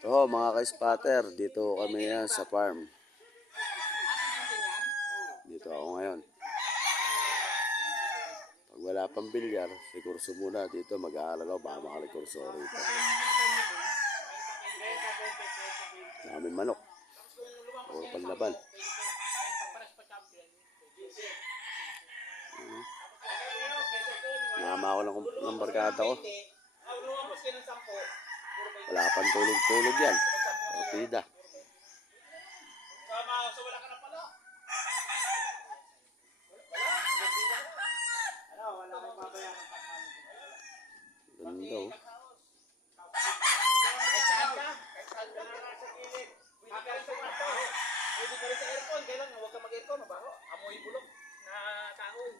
Oo, mga ka-spotter, dito kami yan sa farm. Dito ako ngayon. Pag wala pang bilyar, rekurso muna dito, mag-aaral ako, baka makalikurso rito. Daming manok. O panlaban. Nama ako ng barkada ko. Wala pang tulog-tulog yan. O tida. Ganda o. Pwede ka rin sa aircon, kailan huwag ka mag-aircon, mabaho, amoy bulok na kahoy.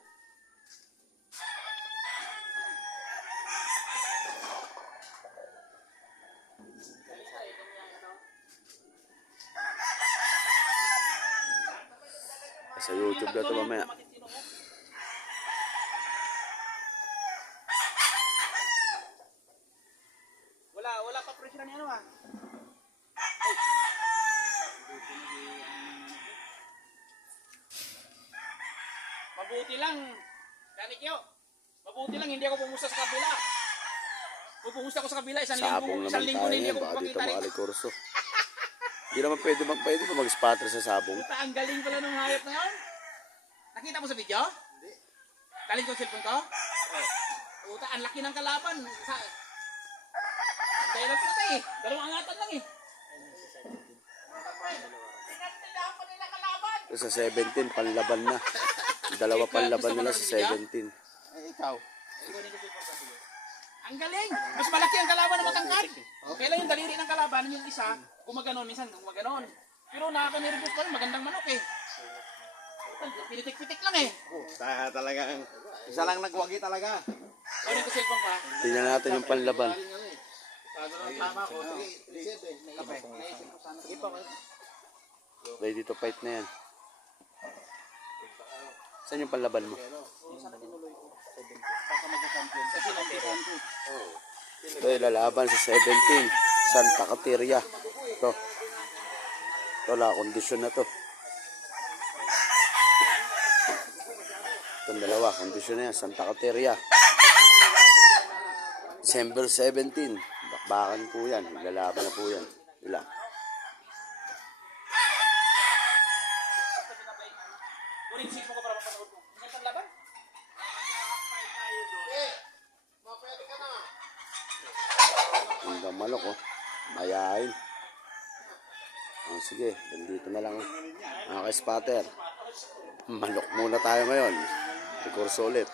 Sa YouTube na ito mamaya. Wala pa presyo na niya ano ah. Mabuti lang, Kanikyo. Mabuti lang hindi ako pumusta sa kabila. Pupumusta ako sa kabila isang Sabong naman linggo tayo na hindi yan, ako baka dito makita rin. makalikurso. Hindi naman pwede pa mag-spotter sa sabong. Puta, ang galing pala ng hayop na yun. Nakita mo sa video? Hindi. Galing ko cellphone ko? Oo. Puta, ang laki ng kalaban. Dahil lang puta eh. Dalawang angatan lang eh. Sa 17, panlaban na. Dalawa panlaban nila sa 17. Ikaw. Ang galing! Mas malaki ang kalaban na matangkad. Kailan yung daliri ng kalaban, yung isa, gumaganon, minsan gumaganon. Pero nakaka-nervous pa rin, magandang manok eh. Pinitik-pitik lang eh. Talagang isa lang nagwagi talaga. Ano yung cellphone pa? Tingnan natin yung panlaban. Tama ko. Kape. Sige po. Ready to fight na yan. Saan yung panlaban mo? Ito lalaban sa 17. Santa Caterina. Ito. Ito la, kondisyon na to. Itong dalawa, kondisyon na yan. Santa Caterina. December 17. Bakbakan po yan. Lalaban na po yan. Ilang. Kunin yung cellphone ko para mapanood mo. Ang gandang laban. Hanggang manok oh. Mayain. Sige, dito na lang mga ka-spotter. Manok muna tayo ngayon. Rekurso ulit.